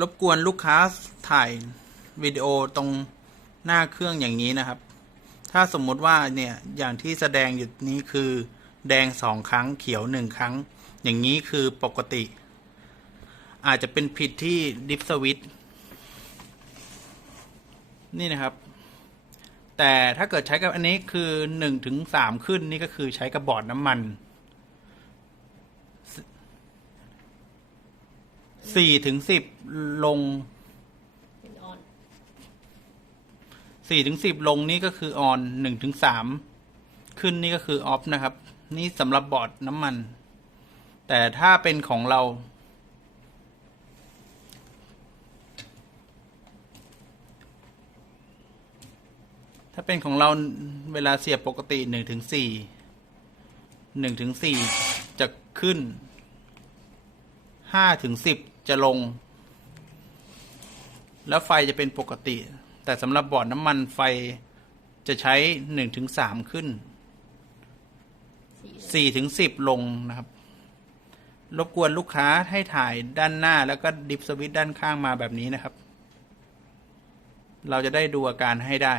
รบกวนลูกค้าถ่ายวิดีโอตรงหน้าเครื่องอย่างนี้นะครับ ถ้าสมมติว่าเนี่ยอย่างที่แสดงอยู่นี้คือแดงสองครั้งเขียวหนึ่งครั้ง อย่างนี้คือปกติ อาจจะเป็นผิดที่ดิฟสวิตนี่นะครับ แต่ถ้าเกิดใช้กับอันนี้คือหนึ่งถึงสามขึ้นนี่ก็คือใช้กับบอร์ดน้ำมัน สี่ถึงสิบลงเป็นออนสี่ถึงสิบลงนี่ก็คือออนหนึ่งถึงสามขึ้นนี่ก็คือออฟนะครับ นี่สำหรับบอร์ดน้ำมัน แต่ถ้าเป็นของเรา ถ้าเป็นของเราเวลาเสียบปกติหนึ่งถึงสี่หนึ่งถึงสี่จะขึ้นห้าถึงสิบ จะลง แล้วไฟจะเป็นปกติ แต่สำหรับบอร์ดน้ำมันไฟจะใช้หนึ่งถึงสามขึ้นสี่ถึงสิบลงนะครับ รบกวนลูกค้าให้ถ่ายด้านหน้าแล้วก็ดิฟสวิตด้านข้างมาแบบนี้นะครับ เราจะได้ดูอาการให้ได้